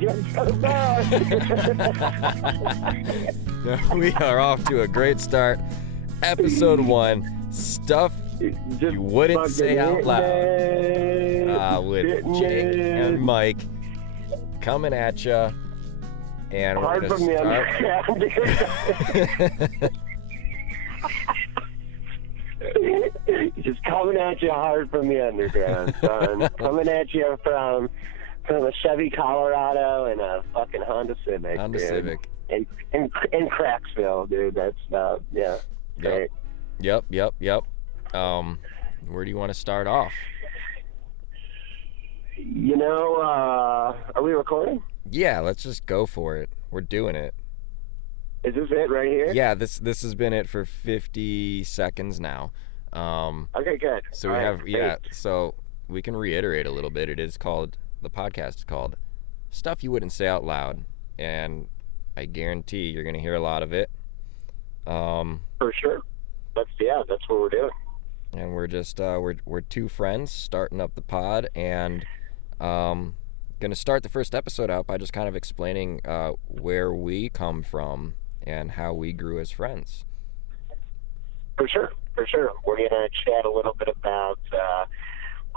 get so bad. We are off to a great start. Episode 1, stuff you wouldn't say out loud. With Jake and Mike coming at you. And we're going to start. Just coming at you hard from the underground, son. Coming at you from a Chevy Colorado and a fucking Honda Civic. Civic. In Cracksville, dude. That's yeah. Great. Yep. Where do you want to start off? Are we recording? Yeah, let's just go for it. We're doing it. Is this it right here? Yeah, this has been it for 50 seconds now. Okay, good. So so we can reiterate a little bit. The podcast is called Stuff You Wouldn't Say Out Loud, and I guarantee you're going to hear a lot of it. For sure. That's what we're doing. And we're just, we're two friends starting up the pod, and going to start the first episode out by just kind of explaining where we come from and how we grew as friends. For sure. We're going to chat a little bit about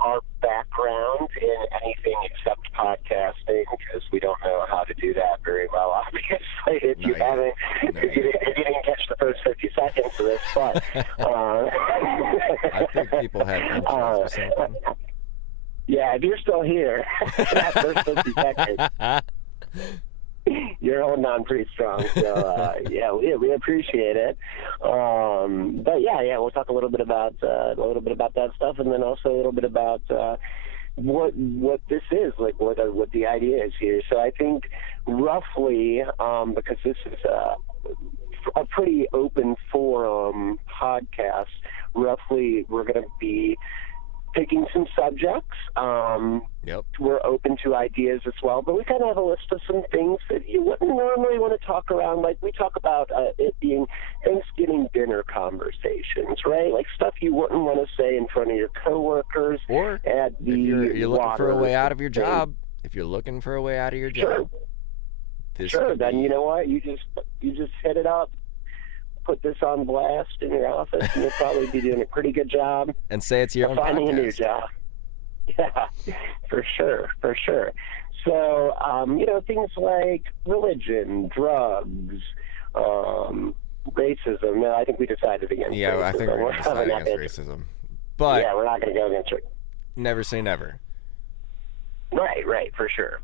our background in anything except podcasting, because we don't know how to do that very well, obviously. If you didn't catch the first 50 seconds of this, but I think people had intros or something. Yeah, if you're still here, that first 50 seconds, you're holding on pretty strong. So, we appreciate it. But we'll talk a little bit about that stuff, and then also a little bit about what this is, like what the idea is here. So I think roughly, because this is a pretty open forum podcast, roughly we're going to be picking some subjects. Yep. We're open to ideas as well, but we kind of have a list of some things that you wouldn't normally want to talk around. Like we talk about it being Thanksgiving dinner conversations, right? Like stuff you wouldn't want to say in front of your coworkers, or at the if you're looking for a way out of your thing. job. If you're looking for a way out of your job, sure. Then you know what? You just hit it up. Put this on blast in your office, and you'll probably be doing a pretty good job. And say it's your own finding podcast. A new job. Yeah, for sure. So, things like religion, drugs, racism. No, I think we decided against racism. Yeah, I think we're going to decide against racism. But yeah, we're not going to go against it. Never say never. Right, for sure.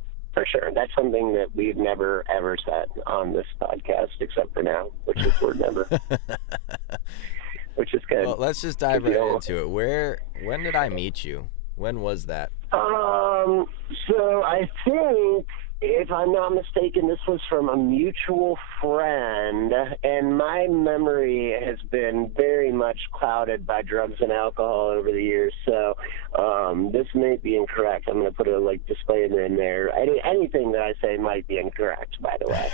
That's something that we've never, ever said on this podcast, except for now, which is word never. Which is good. Well, let's just dive right into it. When did I meet you? When was that? So I think, if I'm not mistaken, this was from a mutual friend, and my memory has been very much clouded by drugs and alcohol over the years, so this may be incorrect. I'm going to put a disclaimer in there. Anything that I say might be incorrect, by the way.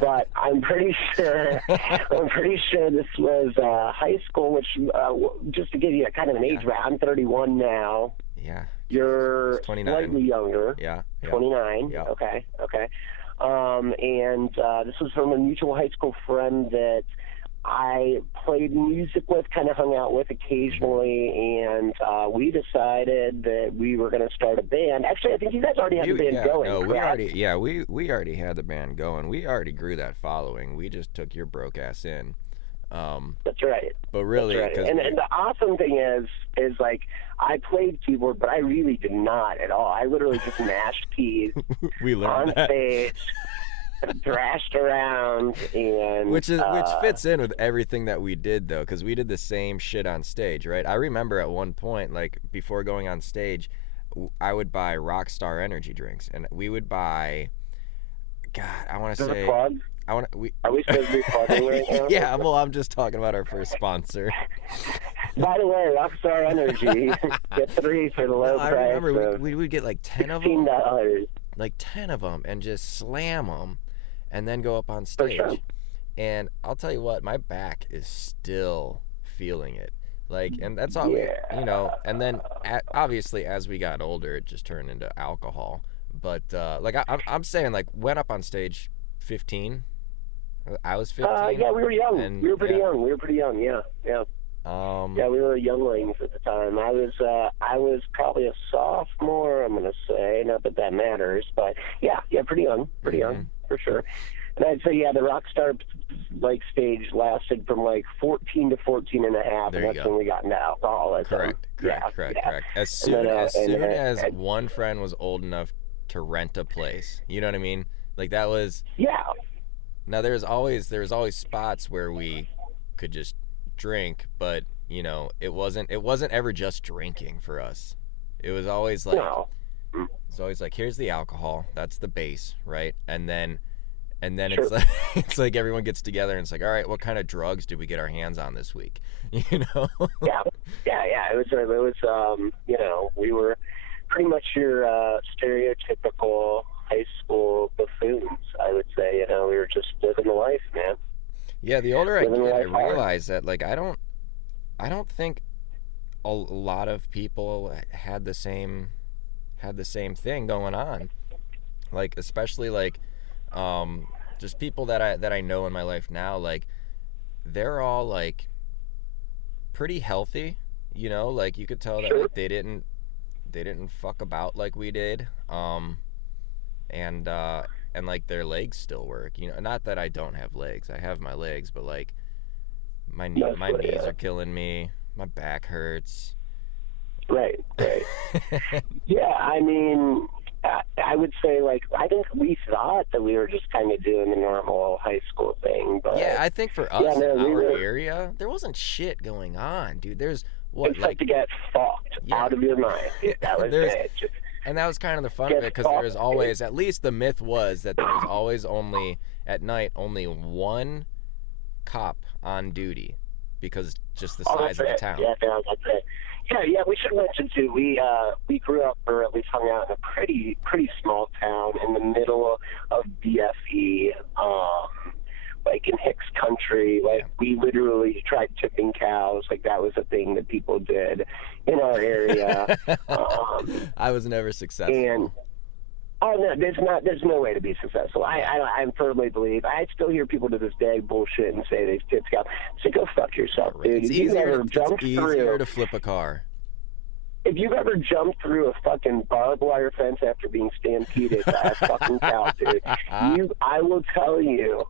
But I'm pretty sure this was high school, which just to give you kind of an age range, I'm 31 now. Yeah. You're 29. Slightly younger. Yeah. 29. Yeah. Okay. And this was from a mutual high school friend that I played music with, kind of hung out with occasionally, and we decided that we were going to start a band. Actually, I think you guys already had the band going. No, correct? we already had the band going. We already grew that following. We just took your broke ass in. That's right. But really, right. And the awesome thing is like I played keyboard, but I really did not at all. I literally just mashed keys we learned on stage, thrashed around, and which fits in with everything that we did though, because we did the same shit on stage, right? I remember at one point, like before going on stage, I would buy Rockstar energy drinks, and we would buy. God, I want to say. Plug? Are we supposed to be plugging right now? Yeah, well, I'm just talking about our first sponsor. By the way, Rockstar Energy, get 3 for the low price. I remember we would get like 10 of them. $15. Like 10 of them, and just slam them, and then go up on stage. For sure. And I'll tell you what, my back is still feeling it. Like, and that's all, and then obviously as we got older, it just turned into alcohol. But like I'm saying, like went up on stage 15. I was 15. Yeah, we were young. And, we were pretty young. Yeah. Yeah, we were younglings at the time. I was probably a sophomore, I'm gonna say. Not that that matters, but yeah, pretty young for sure. And I'd say, the Rockstar like stage lasted from like 14 to 14 and a half, and that's when we got into alcoholism. Correct. As soon as one friend was old enough to rent a place, you know what I mean? Like that was. Yeah. Now there was always spots where we could just drink, but you know it wasn't ever just drinking for us. It was always like it's always like, here's the alcohol, that's the base, right? And then it's like it's like everyone gets together and it's like, all right, what kind of drugs did we get our hands on this week? You know? Yeah. It was you know, we were pretty much your stereotypical high school buffoons, I would say. You know, we were just living the life, man. Yeah, the older I get, I realize that like I don't think a lot of people had the same thing going on. Like especially like just people that I know in my life now, like they're all like pretty healthy, you know, like you could tell that like, they didn't fuck about like we did. And like their legs still work, you know. Not that I don't have legs, I have my legs, but like my knees are killing me, my back hurts. Right. Yeah, I mean, I would say, like, I think we thought that we were just kind of doing the normal high school thing, but yeah, I think for us in our area, there wasn't shit going on, dude. There's it's like to get fucked out of your mind. That was it. And that was kind of the fun of it, because there was always, at least the myth was that there was always only, at night, only one cop on duty, because just the size of the town. Yeah, we should mention too, we grew up, or at least hung out in a pretty small town in the middle of BFE, like in Hicks country. Like we literally tried tipping cows. Like that was a thing that people did in our area. I was never successful. And there's no way to be successful. I firmly believe. I still hear people to this day bullshit and say they've tipped cows. So go fuck yourself, dude. It's easier to flip a car. If you've ever jumped through a fucking barbed wire fence after being stampeded by a fucking cow, dude, I will tell you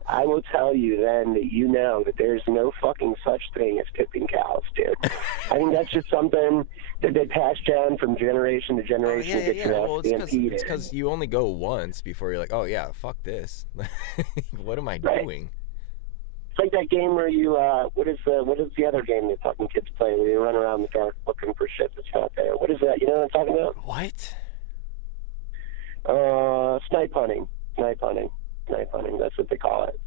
then that you know that there's no fucking such thing as tipping cows, dude. I think that's just something that they pass down from generation to generation to get your ass stampeded. It's because you only go once before you're like, oh yeah, fuck this. What am I doing? It's like that game where you, what is the other game that fucking kids play where you run around the dark looking for shit that's not there? What is that? You know what I'm talking about? What? Snipe hunting. That's what they call it.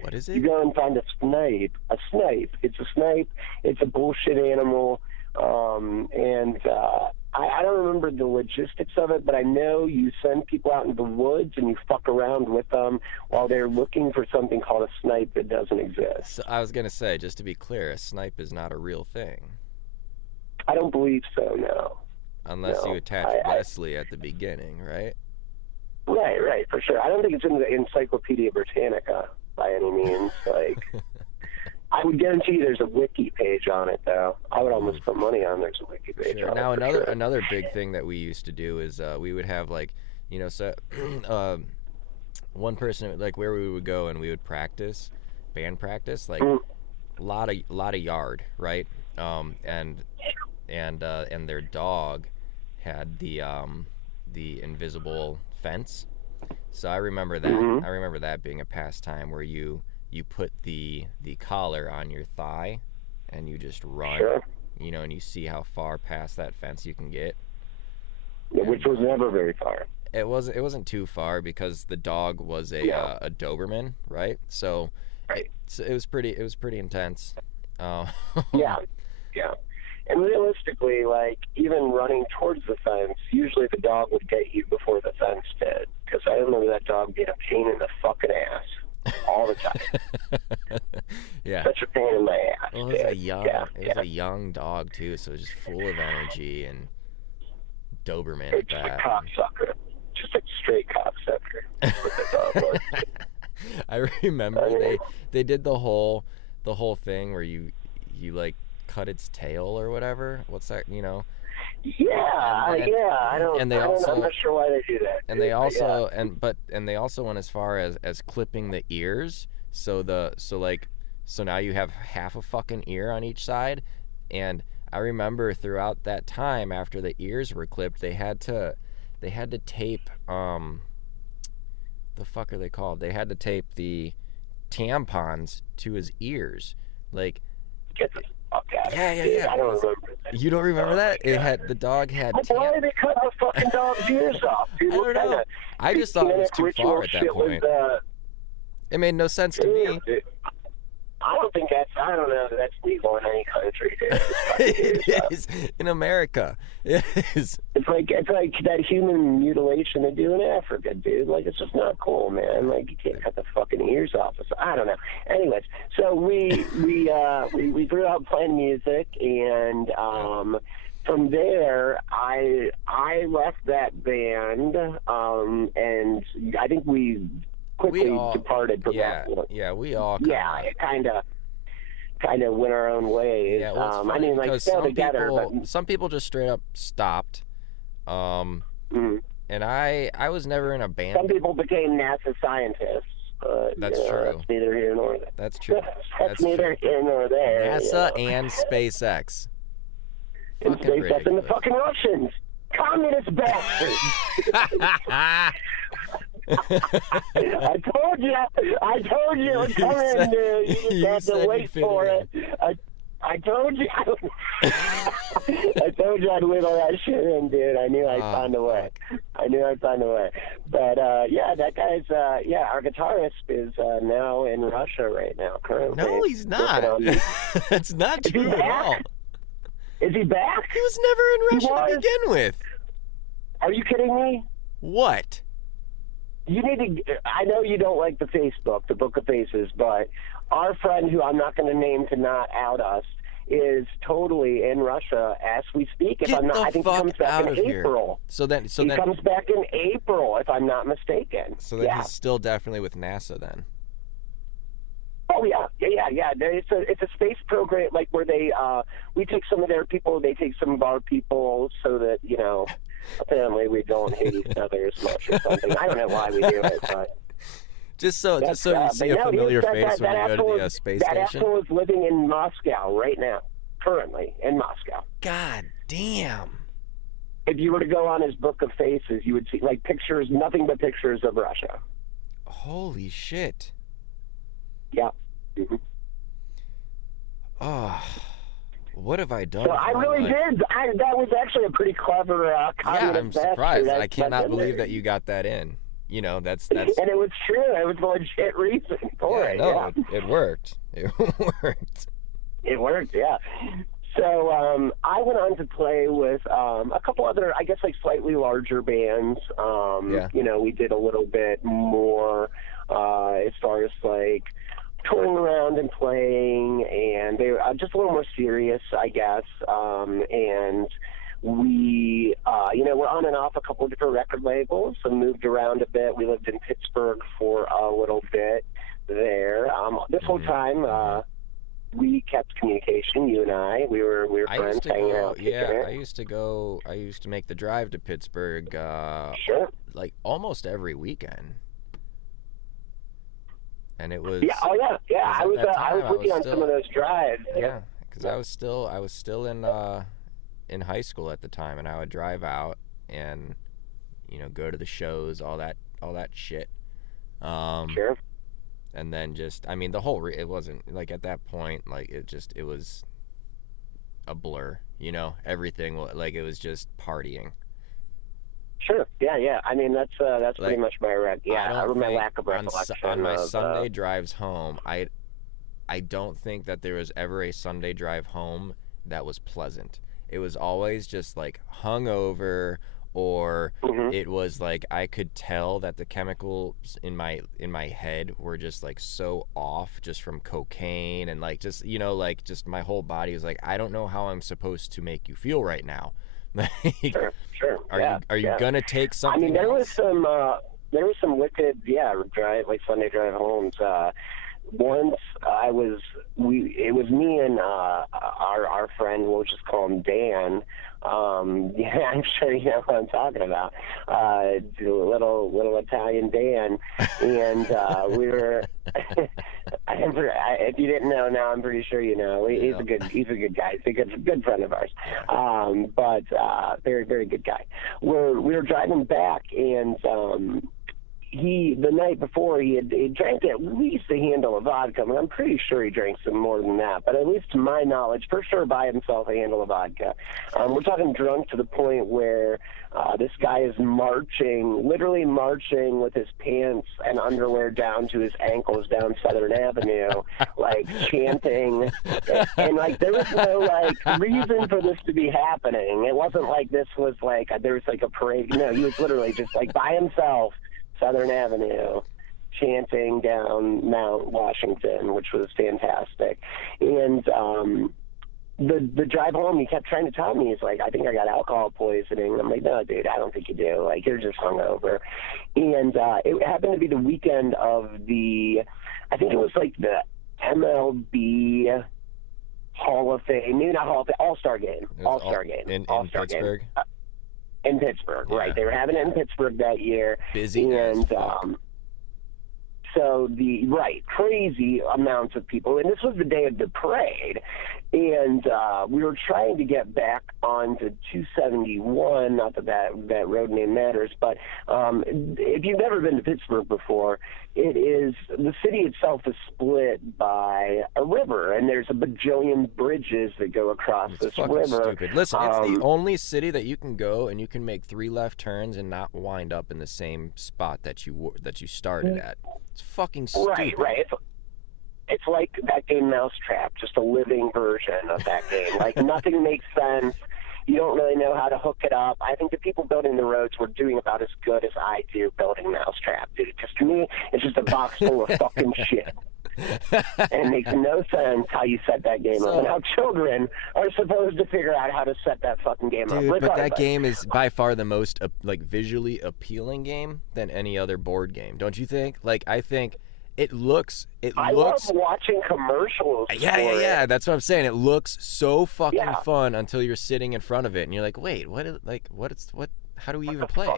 What is it? You go and find a snipe. It's a snipe. It's a bullshit animal. I don't remember the logistics of it, but I know you send people out into the woods and you fuck around with them while they're looking for something called a snipe that doesn't exist. So I was going to say, just to be clear, a snipe is not a real thing. I don't believe so, no. Unless you attach Wesley at the beginning, right? Right, for sure. I don't think it's in the Encyclopedia Britannica by any means. Like, I would guarantee there's a wiki page on it, though. I would almost put money on there's a wiki page on it. Now, another big thing that we used to do is we would have, like, you know, so one person, like, where we would go and we would practice, band practice, like, a lot of yard, right? And their dog had the invisible fence. So I remember that. I remember that being a pastime where you put the collar on your thigh and you just run, you know, and you see how far past that fence you can get. Yeah, which was never very far. It wasn't too far because the dog was a Doberman, right? So it was pretty intense. Yeah. And realistically, like, even running towards the fence, usually the dog would get you before the fence did. Because I remember that dog being a pain in the fucking ass all the time. Yeah. Such a pain in my ass. Well, it was a young dog, too, so it was just full of energy and Doberman at that. Just a cocksucker. Just a course. I remember they did the whole thing where you like cut its tail or whatever. What's that? You know? Yeah. I don't. I'm not sure why they do that. And they also and they also went as far as clipping the ears. So now you have half a fucking ear on each side. And I remember throughout that time after the ears were clipped, they had to tape the fuck are they called? They had to tape the tampons to his ears. Like, get the fuck out. Yeah. I don't remember that. You don't remember that? The dog had. Why did they cut the fucking dog's ears off? Dude, I don't know. I just thought it was too far at that point. It made no sense to me. Dude. I don't know that that's legal in any country, dude. It is in America. It is. It's like that human mutilation they do in Africa, dude. Like, it's just not cool, man. Like, you can't cut the fucking ears off. I don't know. Anyways, so we grew up playing music, and from there I left that band, and I think we quickly departed from that one. Yeah, we all kind of went our own ways. Yeah, well, I mean, like, still together. But some people just straight up stopped. And I was never in a band. Some people became NASA scientists. That's true. That's neither here nor there. That's true. That's neither here nor there. NASA and SpaceX. And SpaceX and the fucking Russians. Communist bastards. I told you it would come in, dude. You just had to wait for it. I told you. I told you I'd wiggle that shit in, dude. I knew I'd find a way. But that guy's our guitarist is now in Russia right now. Currently. No, he's not. That's not true at all. Is he back? He was never in Russia to begin with. Are you kidding me? What? You need to. I know you don't like the Book of Faces, but our friend, who I'm not going to name to not out us, is totally in Russia as we speak. I think he comes back in April. So then he comes back in April, if I'm not mistaken. So then he's still definitely with NASA then. Oh yeah. It's a space program, like, where we take some of their people, they take some of our people, so that apparently we don't hate each other as much or something. I don't know why we do it, but just so you see a familiar face when you go to the space station. That asshole is living in Moscow right now, currently in Moscow. God damn. If you were to go on his Book of Faces, you would see, like, pictures, nothing but pictures of Russia. Holy shit. Yeah. Mm-hmm. Oh, what have I done? So I really did. That was actually a pretty clever I'm surprised. I cannot believe that you got that in. That's and it was true. It was a legit reason for it. No, it worked. It worked. It worked, yeah. So I went on to play with a couple other, I guess, like, slightly larger bands. We did a little bit more as far as, like, touring around and playing, and they were just a little more serious, I guess. And we, we're on and off a couple of different record labels, so moved around a bit. We lived in Pittsburgh for a little bit there. This whole time, we kept communication. You and I, we were friends, hanging out. Yeah, I used to make the drive to Pittsburgh. Sure. Like, almost every weekend. And it was. Yeah. Oh yeah. I was with you on some of those drives. Yeah, because I was still in high school at the time, and I would drive out and go to the shows, all that shit. Sure. And then the whole it wasn't like, at that point, like, it was a blur. Everything, like, it was just partying. Sure. Yeah. I mean, that's like, pretty much my my lack of recollection. On my Sunday drives home, I don't think that there was ever a Sunday drive home that was pleasant. It was always just, like, hungover, or it was like I could tell that the chemicals in my head were just, like, so off, just from cocaine, and, like, just just my whole body was like, I don't know how I'm supposed to make you feel right now. Sure. Are you gonna take something? I mean, there was there was some wicked, drive, like Sunday drive homes. Once it was me and our friend, we'll just call him Dan. I'm sure you know what I'm talking about. Little Italian Dan, and we were. If you didn't know, now I'm pretty sure you know. He's a good guy. He's a good friend of ours. But very, very good guy. We were driving back, and the night before, he drank at least a handle of vodka. I mean, I'm pretty sure he drank some more than that, but at least to my knowledge, for sure by himself, a handle of vodka. We're talking drunk to the point where this guy is literally marching with his pants and underwear down to his ankles down Southern Avenue, like chanting. And like, there was no like reason for this to be happening. It wasn't like this was like, there was like a parade. No, he was literally just like by himself, Southern Avenue, chanting down Mount Washington, which was fantastic. And the drive home, he kept trying to tell me, he's like, I think I got alcohol poisoning. I'm like, no, dude, I don't think you do. Like, you're just hungover. And it happened to be the weekend of I think it was like the MLB Hall of Fame, maybe not Hall of Fame, All-Star game. All-Star game. In Pittsburgh? In Pittsburgh, right. They were having it in Pittsburgh that year. Busy and so crazy amounts of people. And this was the day of the parade. And we were trying to get back onto 271, not that road name matters, but if you've never been to Pittsburgh before, the city itself is split by a river, and there's a bajillion bridges that go across this river. Stupid. Listen, it's the only city that you can go and you can make 3 left turns and not wind up in the same spot that you started at. It's fucking stupid. Right. It's like that game Mousetrap, just a living version of that game. Like, nothing makes sense. You don't really know how to hook it up. I think the people building the roads were doing about as good as I do building Mousetrap, dude. Because to me, it's just a box full of fucking shit. And it makes no sense how you set that game up. And how children are supposed to figure out how to set that fucking game up. Dude, but that game is by far the most visually appealing game than any other board game. Don't you think? Like, I think I love watching commercials. Yeah. That's what I'm saying. It looks so fucking fun until you're sitting in front of it and you're like, wait, how do we even play?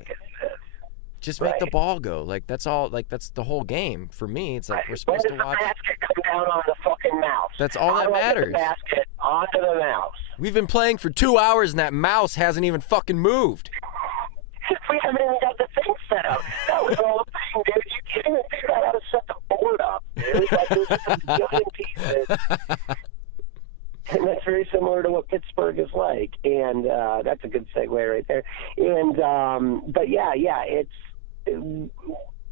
Just make the ball go. Like, that's all. Like, that's the whole game. For me, it's like we're supposed to watch. The basket come down on the fucking mouse. That's all that matters. Get the basket onto the mouse. We've been playing for 2 hours and that mouse hasn't even fucking moved. We haven't even got the thing set up. That was all the thing, dude. You can't even figure out how to set the board up, dude. Like, there's just a billion pieces. And that's very similar to what Pittsburgh is like. And that's a good segue right there. And, but yeah,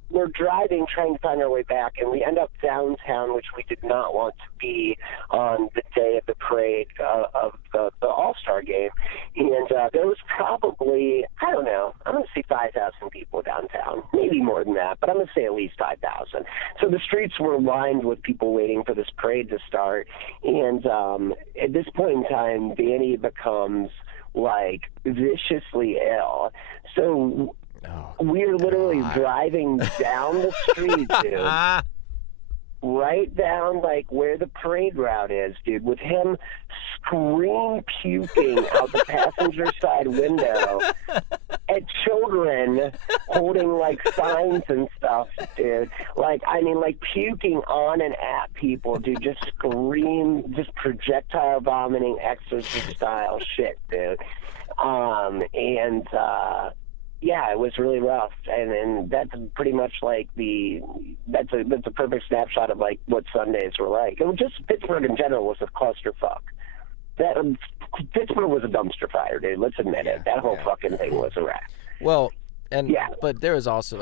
we're driving, trying to find our way back, and we end up downtown, which we did not want to be on the day of the parade of the All-Star game. And there was probably, I don't know, I'm going to say 5,000 people downtown. Maybe more than that, but I'm going to say at least 5,000. So the streets were lined with people waiting for this parade to start. And at this point in time, Danny becomes, like, viciously ill. So we're literally driving down the street, dude. Right down, like, where the parade route is, dude, with him puking out the passenger side window at children holding, like, signs and stuff, dude. Like, I mean, like, puking on and at people, dude. Just projectile vomiting, exorcist-style shit, dude. Yeah, it was really rough, and that's pretty much like that's a perfect snapshot of like what Sundays were like. It was just Pittsburgh in general was a clusterfuck. Pittsburgh was a dumpster fire, dude. Let's admit it. That whole fucking thing was a wreck. Well, but there was also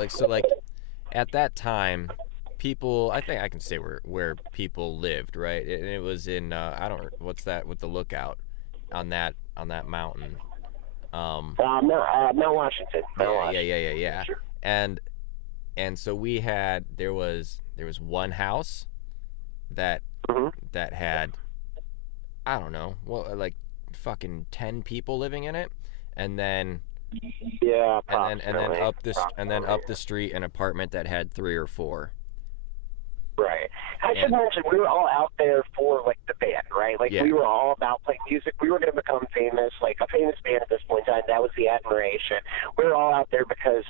at that time, people. I think I can say where people lived, right? And it was in what's that with the lookout on that mountain. Mount Washington. Yeah. Sure. And so there was one house that had, I don't know, like fucking 10 people living in it, and then Yeah, and then up approximately. up the street an apartment that had 3 or 4. Right. I should And mention, we were all out there for, like, the band, right? Like, yeah, we were all about playing music. We were going to become famous, like, a famous band at this point in time. That was the admiration. We were all out there because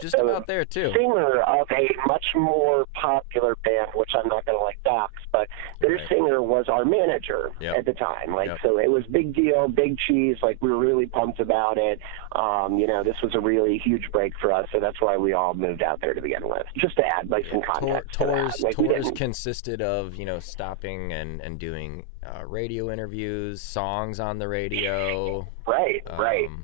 just about there too. singer of a much more popular band, which I'm not going to, like, dox, but their Right. singer was our manager Yep. at the time. Like, Yep. so it was big deal, big cheese. Like, we were really pumped about it. You know, this was a really huge break for us, so that's why we all moved out there to begin with. Just to add, like, some context to that. Like, we Tours didn't. consisted of, you know, stopping and doing radio interviews, songs on the radio. Right,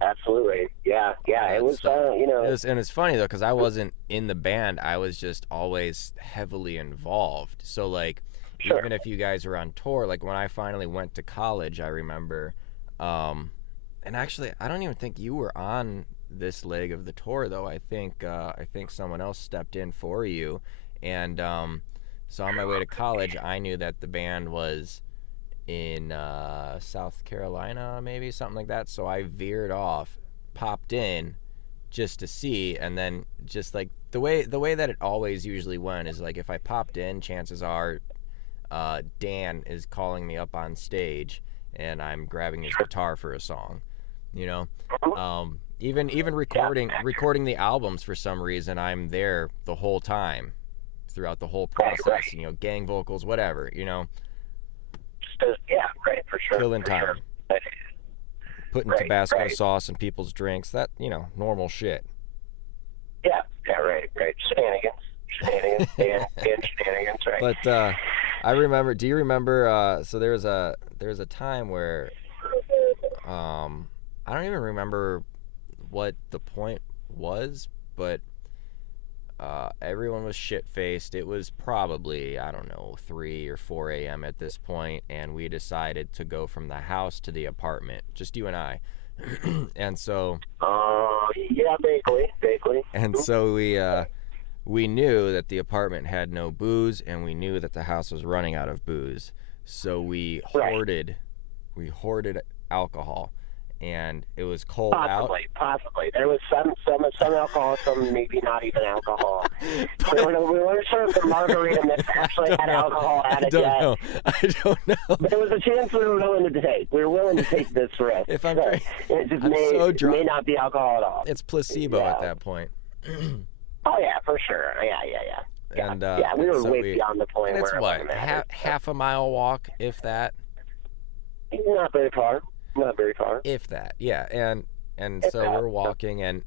absolutely, yeah. It was, you know. And it's funny though, because I wasn't in the band. I was just always heavily involved. So like, Sure. even if you guys were on tour, like when I finally went to college, I remember, and actually, I don't even think you were on this leg of the tour though. I think someone else stepped in for you, and so on my way to college, I knew that the band was in South Carolina, maybe something like that. So I veered off, popped in just to see, and then just like the way that it always usually went is like if I popped in, chances are Dan is calling me up on stage and I'm grabbing his guitar for a song, you know. Even recording the albums, for some reason I'm there the whole time throughout the whole process. Right. You know, gang vocals, whatever, you know. Yeah, right, for sure. Killing for time. Sure. Putting Tabasco sauce in people's drinks, that, you know, normal shit. Yeah, right. Shenanigans, and shenanigans, right. But I remember, do you remember, so there was a time where, I don't even remember what the point was, but everyone was shit-faced. It was probably, I don't know, 3 or 4 a.m. at this point, and we decided to go from the house to the apartment, just you and I. And so... yeah, vaguely. And so we knew that the apartment had no booze, and we knew that the house was running out of booze. So we hoarded alcohol. And it was cold out. Possibly. There was some alcohol, some maybe not even alcohol. we weren't sure if the margarita mix actually had alcohol added yet. I don't know. But there was a chance we were willing to take. We were willing to take this risk. If I'm it just may not be alcohol at all. It's placebo at that point. Oh yeah, for sure. Yeah. And we were so way beyond the point and where it's what, half a mile walk, if that. Not very far. If that, yeah. And so we're walking, and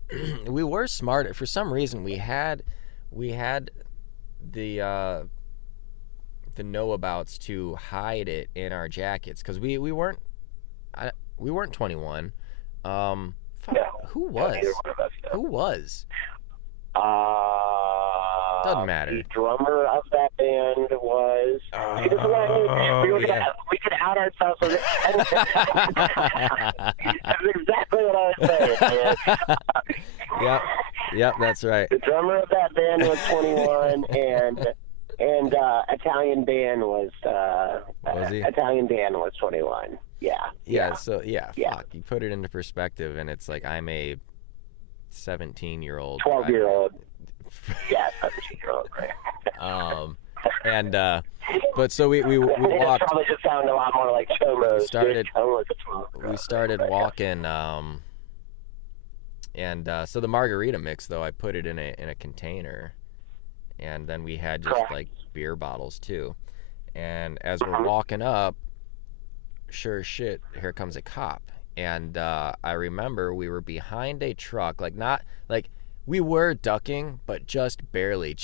we were smart. For some reason, we had the know-abouts to hide it in our jackets, because we weren't 21. Who was? Doesn't matter. The drummer of that band was. We could out ourselves. That's exactly what I was saying. Yep, that's right. The drummer of that band was 21, and Italian Dan was. Was he? Italian Dan was 21. Yeah. So fuck. You put it into perspective, and it's like I'm a 17-year-old. 12-year-old. Yeah, 17-year-old, right. And but so we walked. It probably just sounded a lot more like Chomos. We started walking, and so the margarita mix, though, I put it in a container, and then we had just like beer bottles too. And as we're walking up, sure as shit, here comes a cop. And I remember we were behind a truck, we were ducking, but just barely.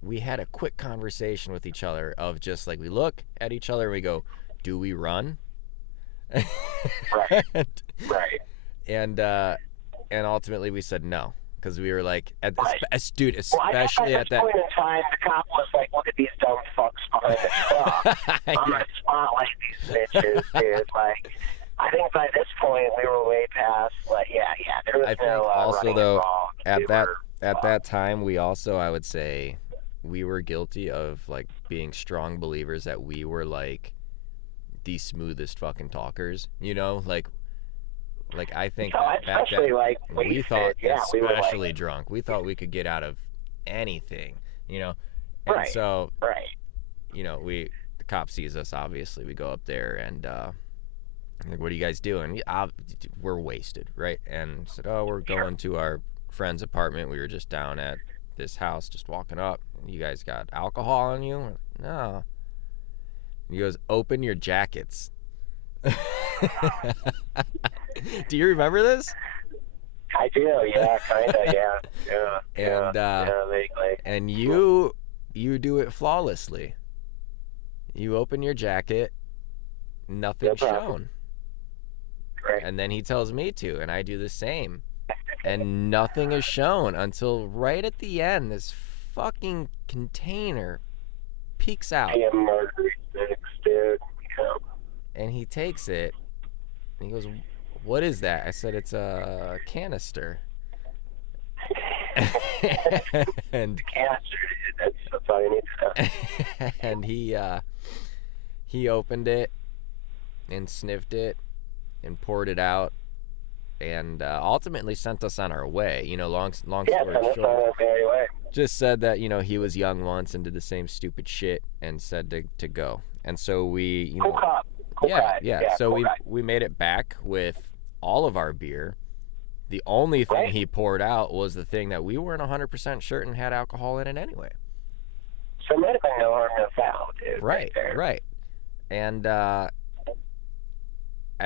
We had a quick conversation with each other of just like, we look at each other and we go, do we run? Right. And ultimately we said no, because we were like, especially at that point in time, the cop was like, look at these dumb fucks behind the truck. I'm gonna spotlight these bitches, dude. Like, I think by this point we were way past. There was also though involved. at that time we also, I would say, we were guilty of like being strong believers that we were like the smoothest fucking talkers. You know, like Like, I think So that back especially then, like we thought, we were especially like, drunk, we thought we could get out of anything, you know? And right, so, right. you know, the cop sees us, obviously. We go up there and, like, what are you guys doing? We're wasted, right? And said, oh, we're going to our friend's apartment. We were just down at this house, just walking up. You guys got alcohol on you? We're like, no. He goes, open your jackets. Do you remember this? I do, yeah, kind of, yeah. Vaguely. And you do it flawlessly. You open your jacket, nothing's shown. Right. And then he tells me to, and I do the same. And nothing is shown until right at the end, this fucking container peeks out. Damn Marguerite Six, dude. Yeah. And he takes it, and he goes, what is that? I said, it's a canister. And Canister, that's all you need to know. and he opened it and sniffed it and poured it out, and ultimately sent us on our way. You know, long story short, just said that, you know, he was young once and did the same stupid shit and said to go. And so we, you know, Cool guy. So cool we made it back with all of our beer. The only thing he poured out was the thing that we weren't 100% certain had alcohol in it anyway. So it might have been no harm, no foul, dude. Right. And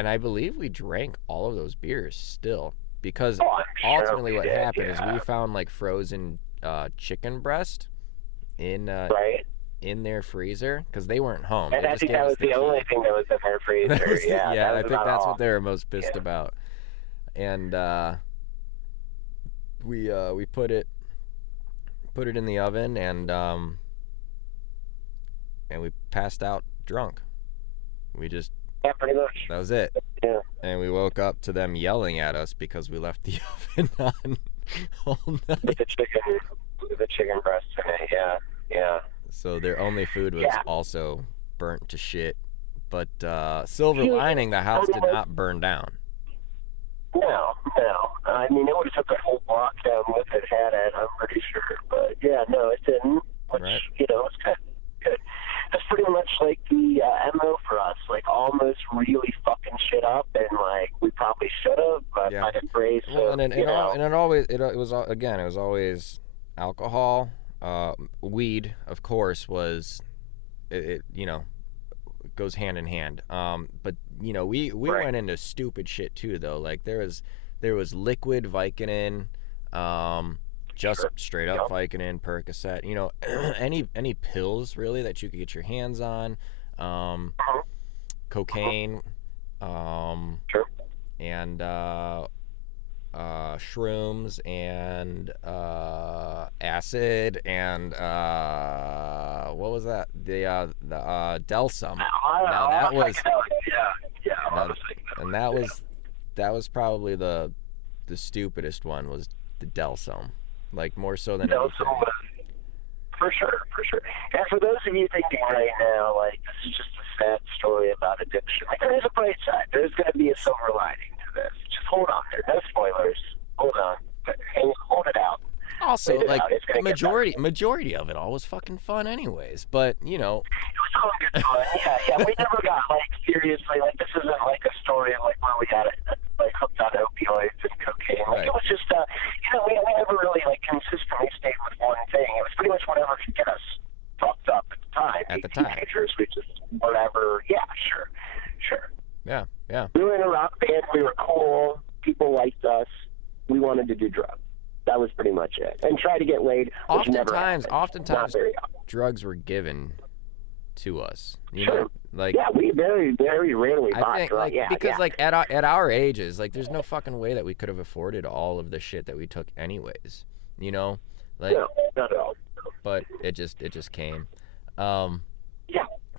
I believe we drank all of those beers still, because ultimately what happened is we found like frozen chicken breast in their freezer, because they weren't home. And I think that was the only thing that was in their freezer. Yeah, I think that's what they were most pissed about. And we put it in the oven, and we passed out drunk. We just pretty much. That was it. Yeah. And we woke up to them yelling at us because we left the oven on all night. With the chicken breast in it, yeah. So their only food was also burnt to shit. But silver lining, the house did not burn down. No. I mean, it would have took a whole block down with it, had it, I'm pretty sure. But yeah, no, it didn't. Which, you know, it's kind of good. That's pretty much like the MO for us, like almost really fucking shit up, and like we probably should have, but by the grace of, it was always alcohol. Weed, of course, was it you know, goes hand in hand. But you know, we went into stupid shit too, though. Like there was liquid Vicodin, just straight up Vicodin, Percocet. You know, any pills really that you could get your hands on, cocaine, and shrooms and acid and what was that? The Delsum. That was probably the stupidest one, was the Delsum. Like more so than anything. For sure. And for those of you thinking right now, like, this is just a sad story about addiction, like, there is a bright side. There's going to be a silver lining to this. Just hold on there. No spoilers. Hold on. Hold it out. Also, like, the majority of it all was fucking fun anyways. But, you know. It was all good fun. Yeah. We never got, like, seriously, like, this isn't, like, a story of, like, where we got it, like, hooked on opioids and cocaine. Like, it was just, you know, we never really, like, consistently stayed with one thing. It was pretty much whatever could get us fucked up at the time. Teenagers, we just, whatever. Yeah, sure. Yeah. We were in a rock band. We were cool. People liked us. We wanted to do drugs. That was pretty much it. And try to get laid, which never happened. Oftentimes, drugs were given to us. You know, like, yeah, we very, very rarely bought drugs. Because like at our ages, like, there's no fucking way that we could have afforded all of the shit that we took anyways. You know, like, no, not at all. But it just came. Yeah.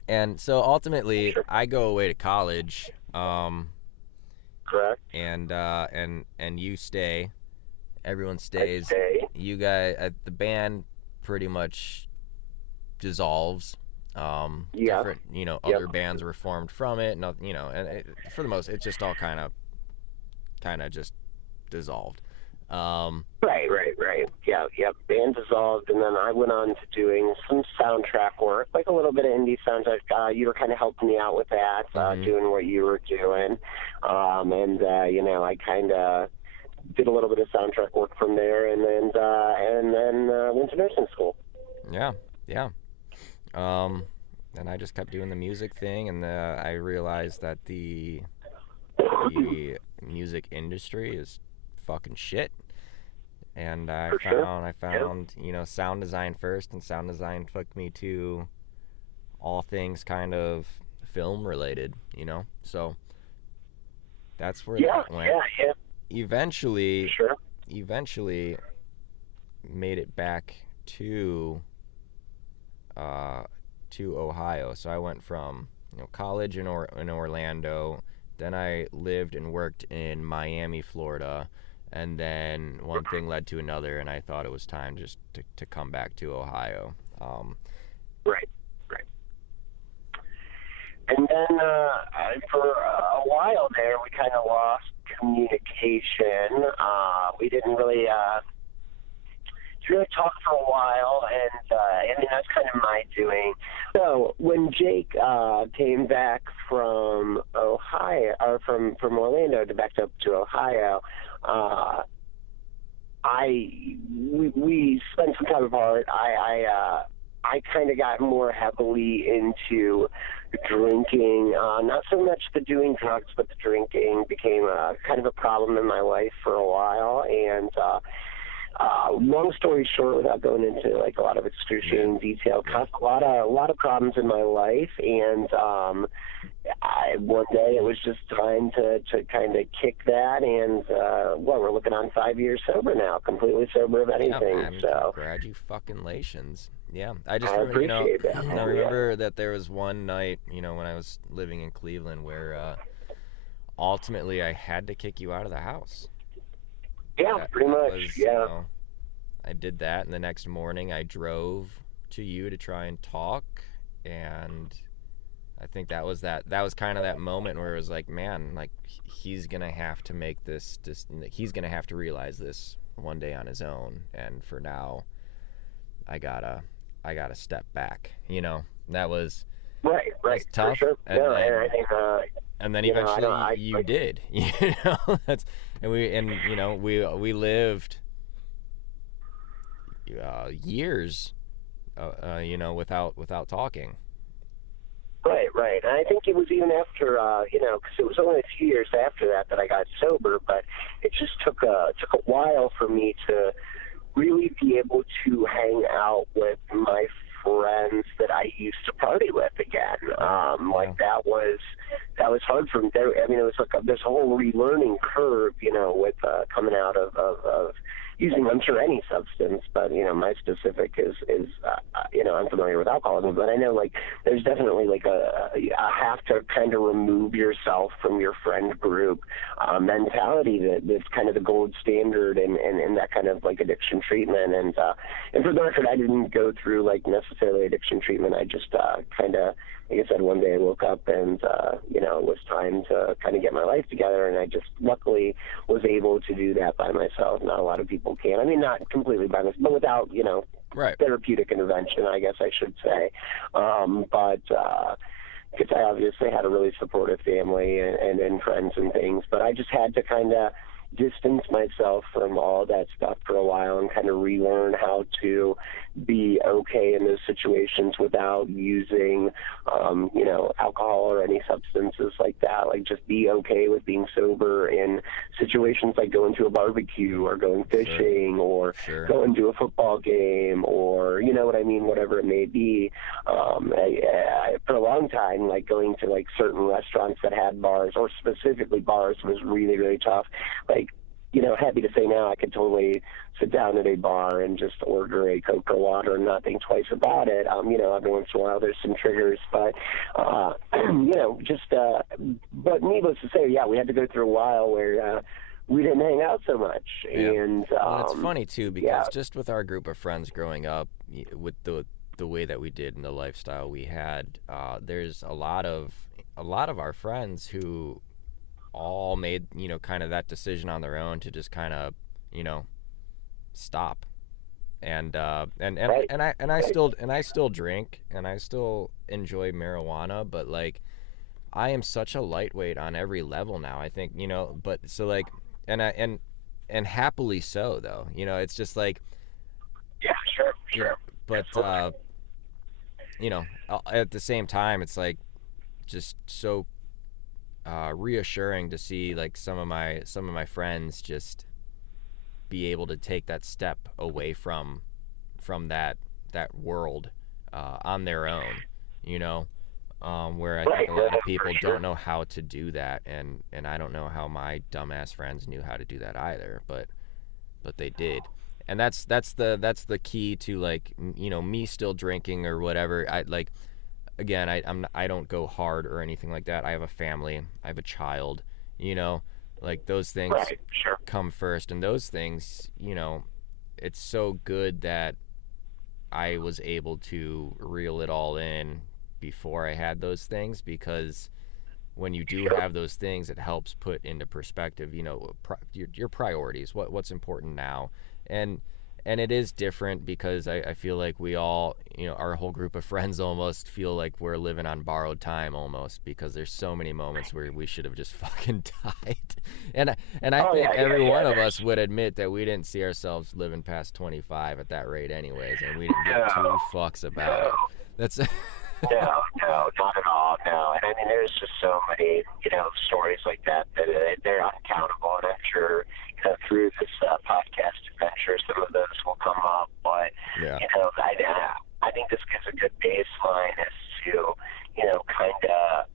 And so ultimately, I go away to college. Correct. And you stay. Everyone stays. You guys, the band pretty much dissolves. Different, other bands were formed from it. No, and for the most, it just all kind of kind of just dissolved. Right. Yeah. Band dissolved, and then I went on to doing some soundtrack work, like a little bit of indie soundtrack. You were kind of helping me out with that, doing what you were doing, and I kind of did a little bit of soundtrack work from there, and then went to nursing school. Yeah. And I just kept doing the music thing, and I realized that the music industry is fucking shit. And I found sound design first, and sound design took me to all things kind of film related, so that's where that went. Yeah. Eventually made it back to Ohio. So I went from college in Orlando, then I lived and worked in Miami, Florida, and then one thing led to another, and I thought it was time just to come back to Ohio. Right. And then for a while there, we kind of lost communication. We didn't really talk for a while, and that's kind of my doing. So when Jake came back from Ohio, or from Orlando back up to Ohio, we spent some time apart. I kind of got more heavily into drinking. Not so much the doing drugs, but the drinking became kind of a problem in my life for a while. And long story short, without going into like a lot of excruciating detail, caused a lot of problems in my life. And one day it was just time to kind of kick that. And we're looking on 5 years sober now, completely sober of anything. Man, so congratulations. Yeah, I appreciate that. I remember that there was one night, when I was living in Cleveland, where ultimately I had to kick you out of the house. Yeah, pretty much. I did that, and the next morning I drove to you to try and talk, and I think that was kind of that moment where it was like, man, like he's gonna have to make this. He's gonna have to realize this one day on his own, and for now, I gotta step back. That was right. Tough. For sure. And then eventually you did. We lived years, without talking. Right. And I think it was even after, because it was only a few years after that I got sober, but it just took a while for me to really be able to hang out with my friends that I used to party with again. That was hard for me. It was like this whole relearning curve, with coming out of using, I'm sure, any substance, but my specific is I'm familiar with alcoholism, but I know like there's definitely like a have to kind of remove yourself from your friend group mentality that's kind of the gold standard in that kind of like addiction treatment. And for the record, I didn't go through like necessarily addiction treatment. I just kind of, like I said, one day I woke up and it was time to kind of get my life together, and I just luckily was able to do that by myself. Not a lot of people can. I mean, not completely by myself, but without right. therapeutic intervention, I guess I should say. But because I obviously had a really supportive family and friends and things, but I just had to kind of distance myself from all that stuff for a while and kind of relearn how to be okay in those situations without using, alcohol or any substances like that. Like just be okay with being sober in situations like going to a barbecue or going fishing or going to a football game or, what I mean, whatever it may be. I, for a long time, like going to like certain restaurants that had bars, or specifically bars, was really, really tough. Like, happy to say now I could totally sit down at a bar and just order a Coke or water and not think twice about it. Every once in a while there's some triggers, but, but needless to say, we had to go through a while where we didn't hang out so much. Yeah. And it's funny, too, because just with our group of friends growing up, with the way that we did and the lifestyle we had, there's a lot of our friends who all made, you know, kind of that decision on their own to just kind of, you know, stop. And I still drink, and I still enjoy marijuana, but like I am such a lightweight on every level now, I think, you know, but so like, and happily so, though, you know, it's just like, yeah, sure. You know, but you know, at the same time, it's like just so reassuring to see like some of my friends just be able to take that step away from that world on their own, you know, where I think a lot of people don't know how to do that, and I don't know how my dumbass friends knew how to do that either, but they did. And that's the key to, like, you know, me still drinking or whatever. I like, again, I don't go hard or anything like that. I have a family, I have a child, you know, like those things come first, and those things, you know, it's so good that I was able to reel it all in before I had those things, because when you do have those things, it helps put into perspective, you know, your priorities, what's important now. And it is different because I feel like we all, you know, our whole group of friends almost feel like we're living on borrowed time almost, because there's so many moments where we should have just fucking died. And I think every one of us would admit that we didn't see ourselves living past 25 at that rate anyways, and we didn't give two fucks about it. That's No, not at all. No, and I mean, there's just so many, you know, stories like that they're uncountable, and I'm sure, you know, through this podcast adventure, some of those will come up. But you know, I think this gives a good baseline as to, you know, kind of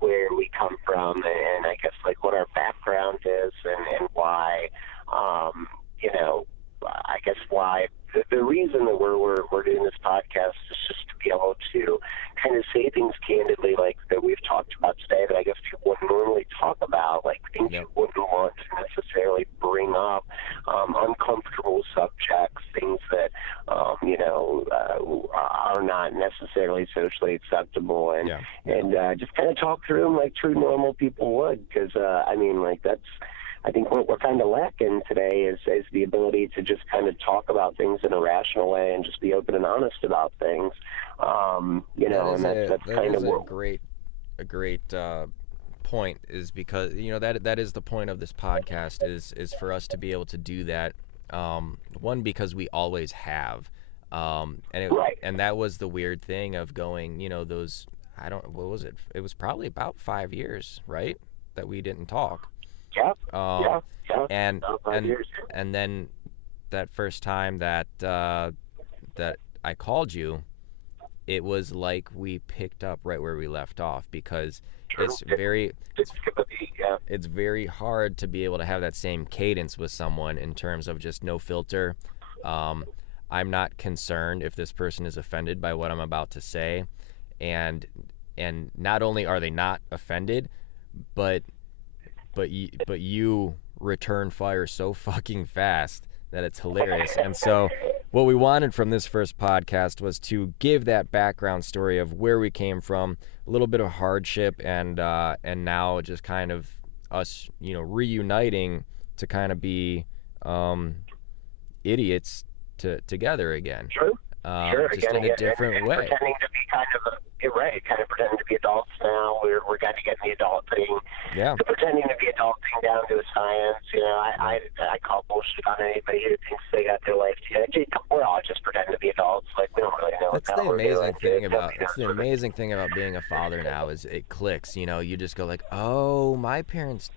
where we come from, and I guess like what our background is, and why, you know, I guess why the reason that we're doing this podcast is just to be able to kind of say things candidly, like that we've talked about today, that I guess people wouldn't normally talk about, like things you wouldn't want to necessarily bring up, uncomfortable subjects, things that you know, are not necessarily socially acceptable, and just kind of talk through them like true normal people would, because I mean, like that's, I think what we're kind of lacking today is the ability to just kind of talk about things in a rational way and just be open and honest about things. You know, and that's kind of a great point, is because, you know, that is the point of this podcast, is for us to be able to do that. One, because we always have, and that was the weird thing of going, you know, those, what was it? It was probably about 5 years, right, that we didn't talk. And then that first time that I called you, it was like we picked up right where we left off, because it's very hard to be able to have that same cadence with someone in terms of just no filter. I'm not concerned if this person is offended by what I'm about to say, and not only are they not offended, but you return fire so fucking fast that it's hilarious. And so what we wanted from this first podcast was to give that background story of where we came from, a little bit of hardship, and now just kind of us, you know, reuniting to kind of be idiots together again. True. Just again, in a different way. Pretending to be kind of pretending to be adults now. We're kind of getting the adult thing. The pretending to be adult thing down to a science. You know, I call bullshit on anybody who thinks they got their life together. We're all just pretending to be adults. Like, we don't really know what the hell we're doing. That's the amazing thing about being a father now, is it clicks. You know, you just go like, oh, my parents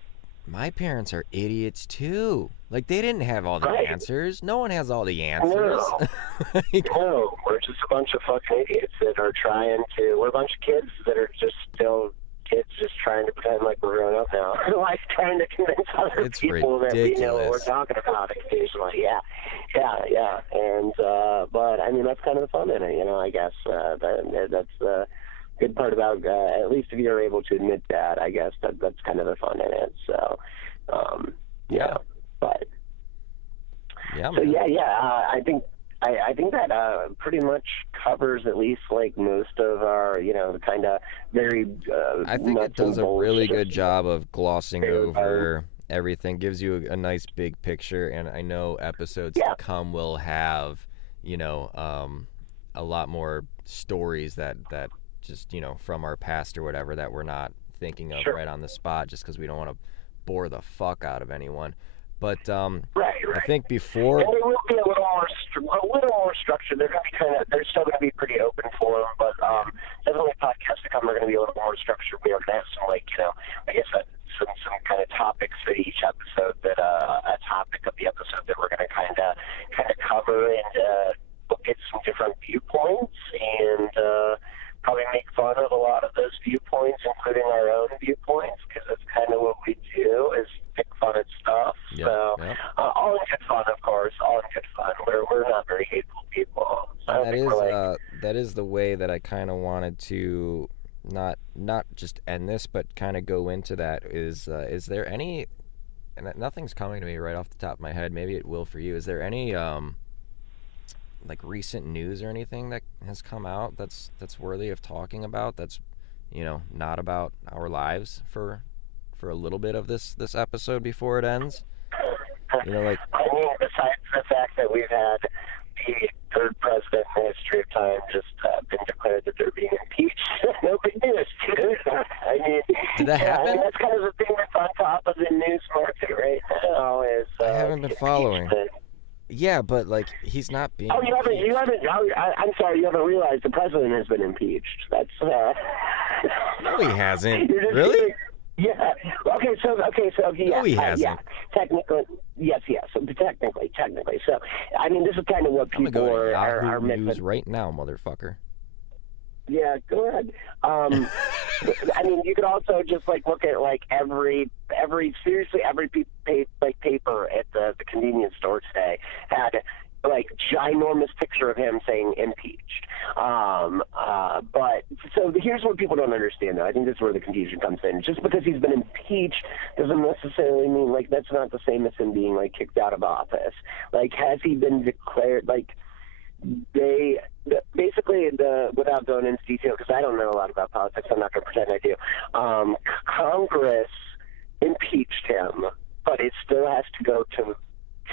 are idiots too. Like, they didn't have all the answers. No one has all the answers. No. No, we're just a bunch of fucking idiots that are we're a bunch of kids that are just still kids, just trying to pretend like we're grown up now. Like trying to convince other people that we know what we're talking about occasionally. Yeah. And, but I mean, that's kind of the fun in it, you know, I guess. That's the good part about, at least if you're able to admit that, I guess that's kind of the fun in it. So, but. Yeah. So, I think I think that pretty much covers at least like most of our, the kind of very. I think it does a really good job of glossing over everything, gives you a nice big picture, and I know episodes to come will have, a lot more stories that just, from our past or whatever that we're not thinking of right on the spot, just because we don't want to bore the fuck out of anyone. But right. I think before, and it will be a little more structured. They're going to be they're still going to be pretty open for them, but definitely podcasts to come are going to be a little more structured. We are going to have some some kind of topics for each episode that a topic of the episode that we're going to kind of cover and look at some different viewpoints and probably make fun of a lot of those viewpoints, including our own viewpoints, because that's kind of what we do, is pick fun at stuff. All in good fun, of course, all in good fun. We're not very hateful people. So that is the way that I kind of wanted to not just end this, but kind of go into that. Is there any, and nothing's coming to me right off the top of my head, maybe it will for you, is there any like recent news or anything that has come out that's worthy of talking about, that's not about our lives for a little bit of this episode before it ends? I mean, besides the fact that we've had the third president in the history of time just been declared that they're being impeached, no big news, dude. I mean, did that happen? I mean, that's kind of the thing that's on top of the news market right now. I haven't been following. Yeah, but like he's not being. Oh, you haven't. I'm sorry, you haven't realized the president has been impeached. That's. No, he hasn't. Really? Yeah. Okay. So yeah. No, he hasn't. Yeah. Technically, yes. So technically. So, I mean, this is kind of what people are news right now, motherfucker. Yeah, go ahead. I mean, you could also just like look at like every paper at the convenience store today had like ginormous picture of him saying impeached. But so here's what people don't understand, though. I think this is where the confusion comes in. Just because he's been impeached doesn't necessarily mean like that's not the same as him being like kicked out of office. Like, has he been declared like? Without going into detail, because I don't know a lot about politics, I'm not going to pretend I do. Congress impeached him, but it still has to go to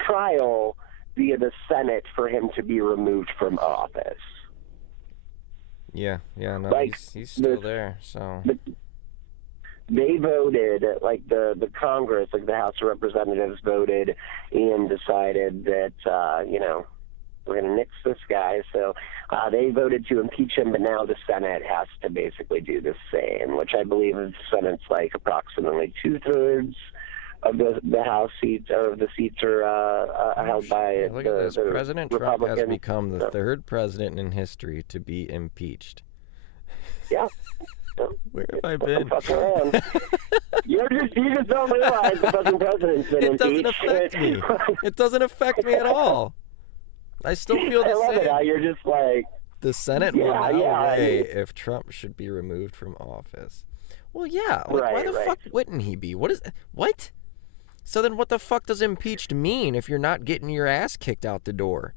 trial via the Senate for him to be removed from office. No, like, he's still there, so. They voted, like the Congress, like the House of Representatives voted and decided that, we're going to nix this guy. So they voted to impeach him, but now the Senate has to basically do the same, which I believe the Senate's like approximately 2/3 of the House seats, or the seats are held by look at this. President Trump has become the third president in history to be impeached. Yeah. Where have I been? You just don't realize the fucking president's been impeached. It doesn't affect me. It doesn't affect me at all. I still feel the same. I love it how you're just like... The Senate will now weigh if Trump should be removed from office. Well, yeah. Like, why the fuck wouldn't he be? What? So then what the fuck does impeached mean if you're not getting your ass kicked out the door?